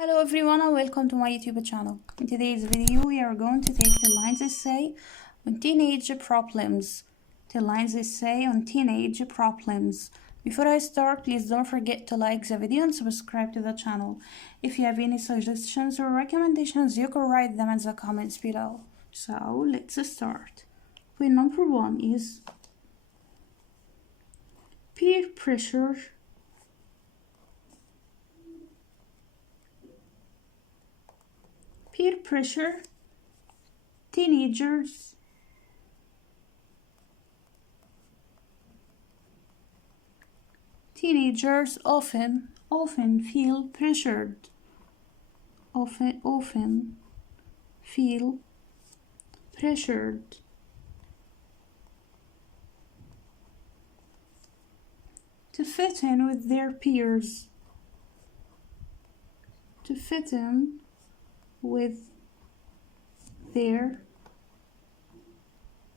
Hello everyone and welcome to my YouTube channel. In today's video we are going to take the lines essay on teenage problems. The lines essay on teenage problems. Before I start, please don't forget to like the video and subscribe to the channel. If you have any suggestions or recommendations, you can write them in the comments below. So let's start. Point number 1 is peer pressure. Peer pressure, teenagers often feel pressured, often feel pressured to fit in with their peers, to fit in with their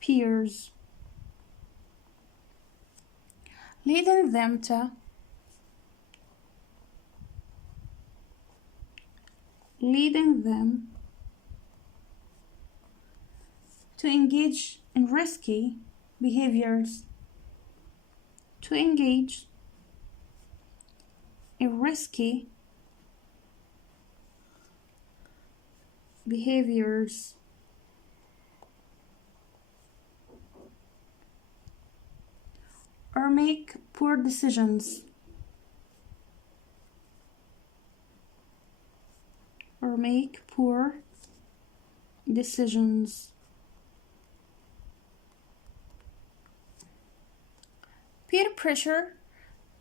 peers, leading them to engage in risky behaviors, to engage in risky behaviors, or make poor decisions, Peer pressure.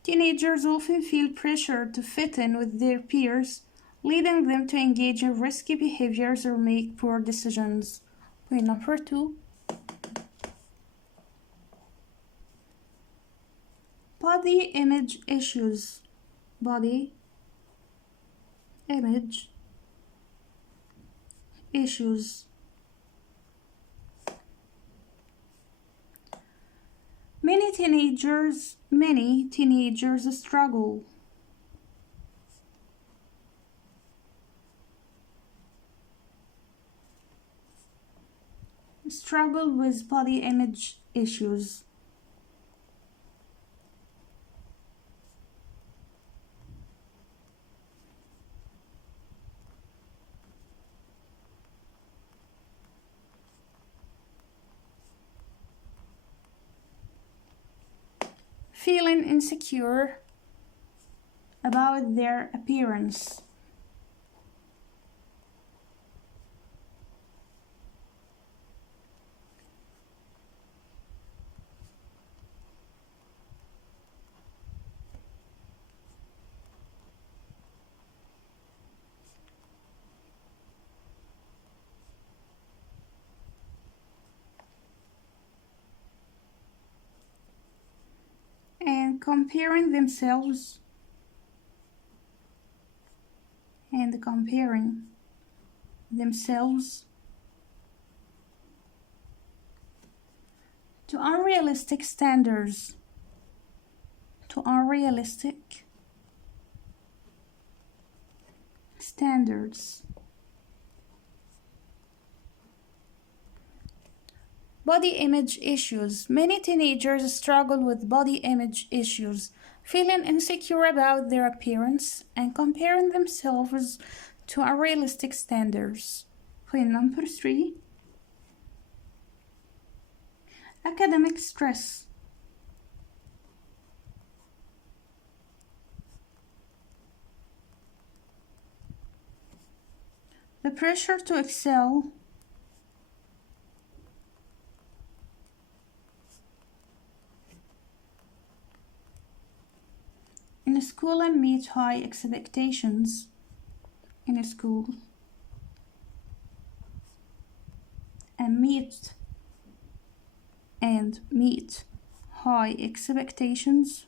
Teenagers often feel pressure to fit in with their peers, leading them to engage in risky behaviors or make poor decisions. Point number 2. Body image issues. Body image issues. Many teenagers struggle with body image issues. Feeling insecure about their appearance. And comparing themselves to unrealistic standards, Body image issues. Many teenagers struggle with body image issues, feeling insecure about their appearance and comparing themselves to unrealistic standards. Point number 3. Academic stress. The pressure to excel in school and meet high expectations in school and meet high expectations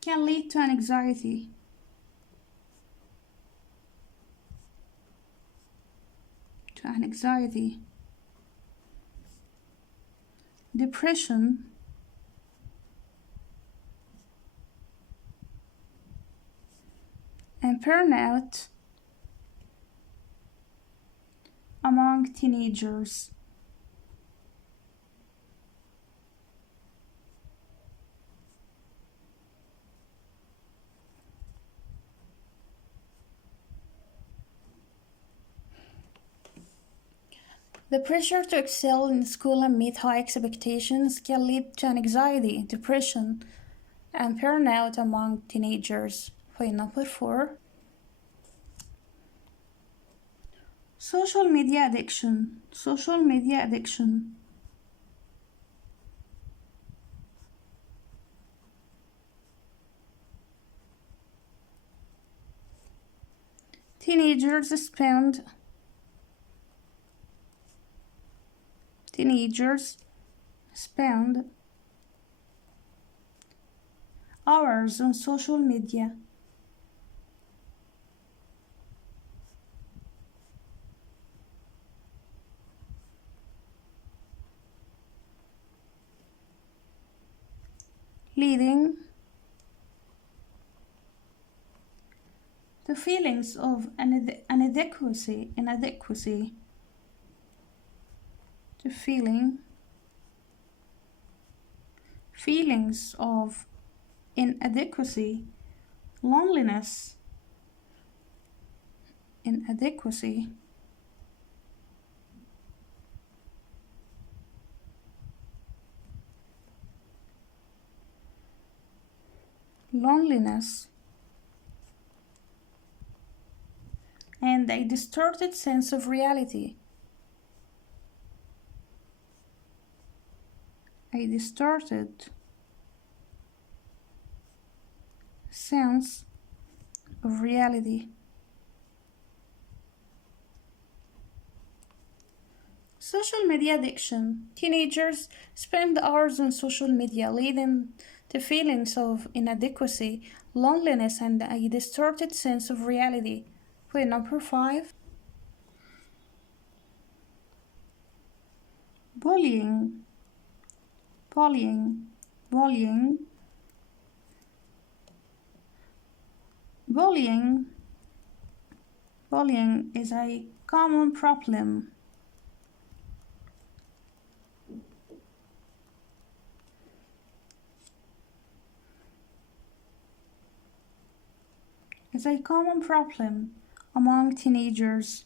can lead to anxiety, depression, and burnout among teenagers. The pressure to excel in school and meet high expectations can lead to anxiety, depression, and burnout among teenagers. Point number 4. Social media addiction. Social media addiction. Teenagers spend hours on social media. Leading to feelings of inadequacy, to feelings of inadequacy, loneliness, inadequacy, loneliness, and a distorted sense of reality. A distorted sense of reality. Social media addiction. Teenagers spend hours on social media, leading to feelings of inadequacy, loneliness, and a distorted sense of reality. Point number 5. Bullying. Bullying is a common problem. It's a common problem among teenagers.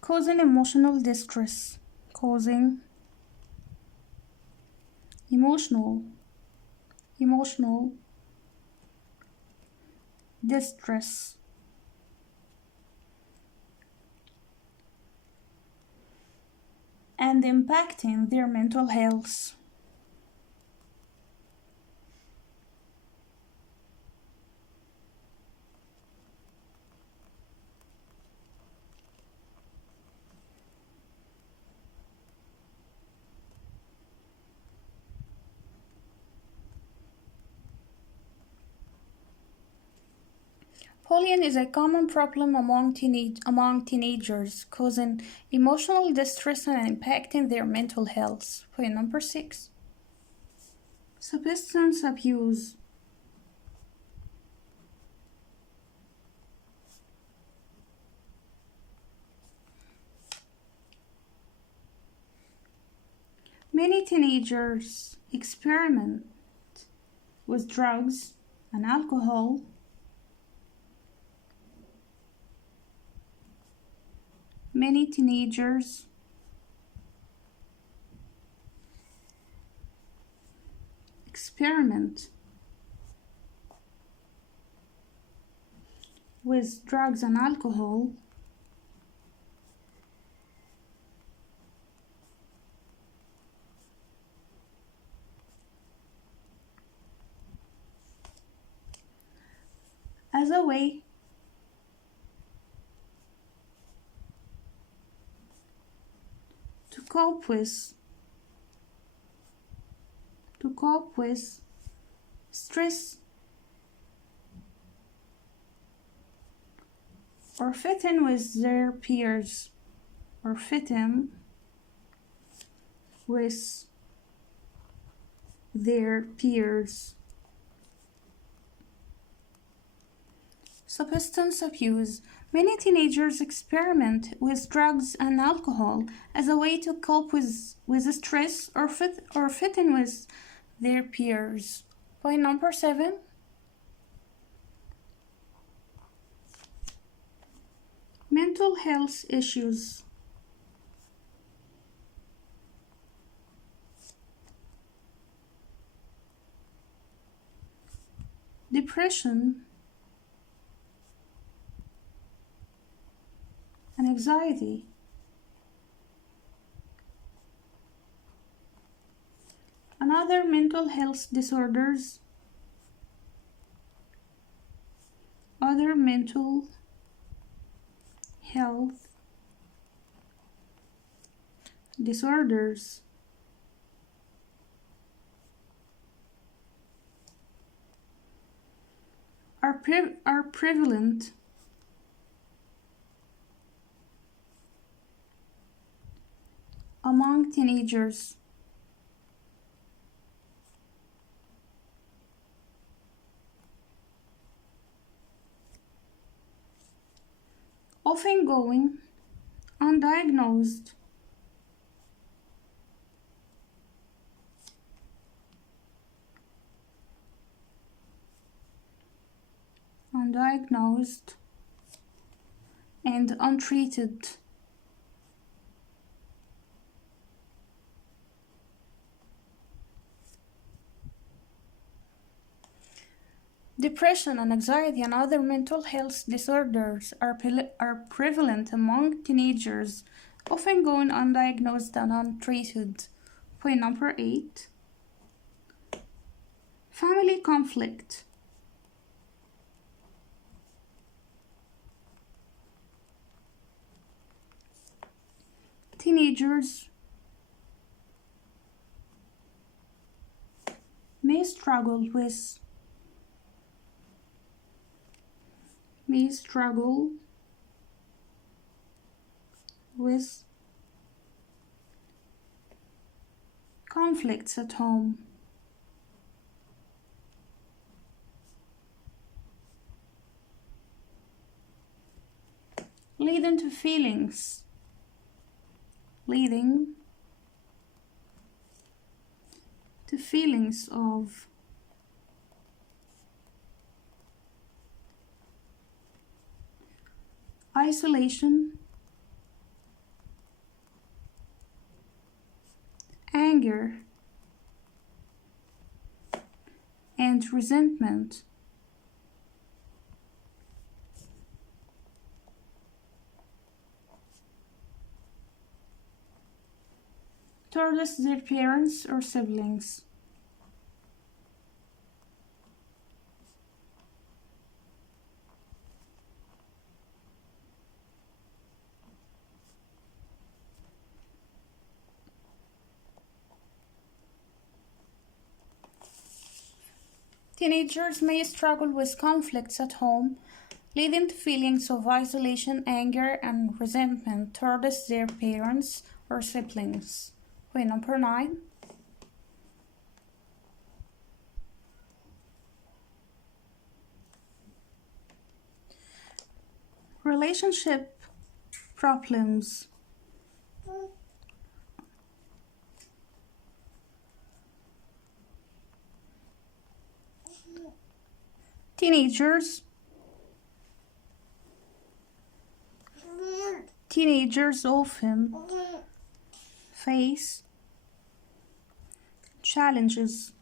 Causing emotional distress. Causing emotional distress. And impacting their mental health. Bullying is a common problem among teenagers, causing emotional distress and impacting their mental health. Point number 6. Substance abuse. Many teenagers experiment with drugs and alcohol. Many teenagers experiment with drugs and alcohol. As a way to cope with stress or fit in with their peers or fit in with their peers. Substance abuse. Many teenagers experiment with drugs and alcohol as a way to cope with stress or fit in with their peers. Point number 7. Mental health issues. Depression and anxiety. And other mental health disorders. Other mental health disorders are prevalent among teenagers. Often going undiagnosed. Undiagnosed and untreated. Depression and anxiety and other mental health disorders are prevalent among teenagers, often going undiagnosed and untreated. Point number 8. Family conflict. Teenagers may struggle with conflicts at home. Leading to feelings of isolation, anger, and resentment. Towards their parents or siblings. Teenagers may struggle with conflicts at home, leading to feelings of isolation, anger, and resentment towards their parents or siblings. Point number 9. Relationship problems. Teenagers often face challenges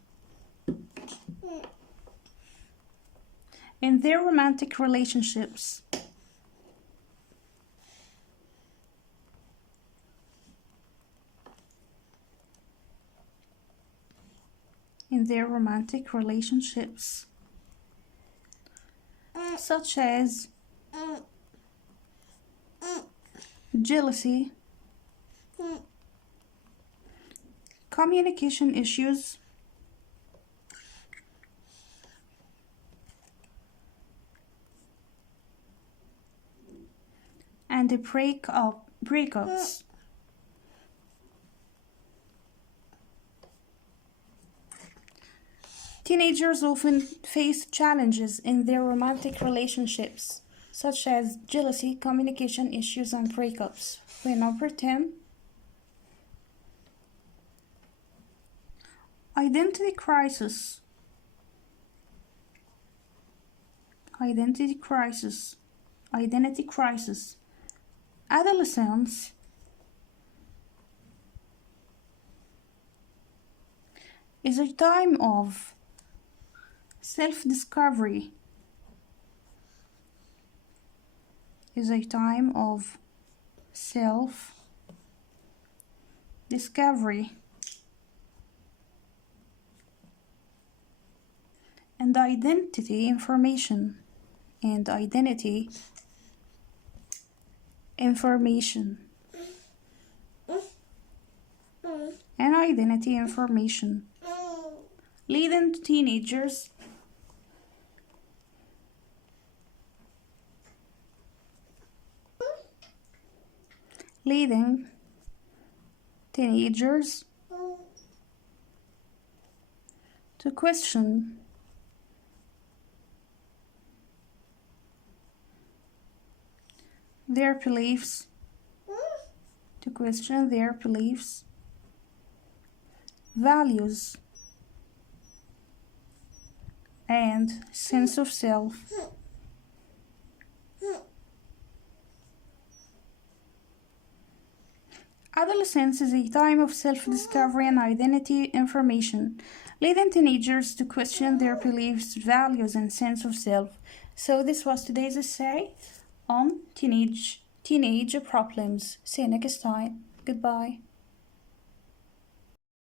in their romantic relationships. Such as jealousy, communication issues, and the breakups. Teenagers often face challenges in their romantic relationships, such as jealousy, communication issues, and breakups. Okay, number 10. Identity crisis. Identity crisis. Identity crisis. Adolescence is a time of self-discovery. Is a time of self-discovery and identity information. And identity information. And identity information. Leading to teenagers to question their beliefs, values, and sense of self. Adolescence is a time of self-discovery and identity information, leading teenagers to question their beliefs, values, and sense of self. So this was today's essay on teenage problems. See you next time. Goodbye.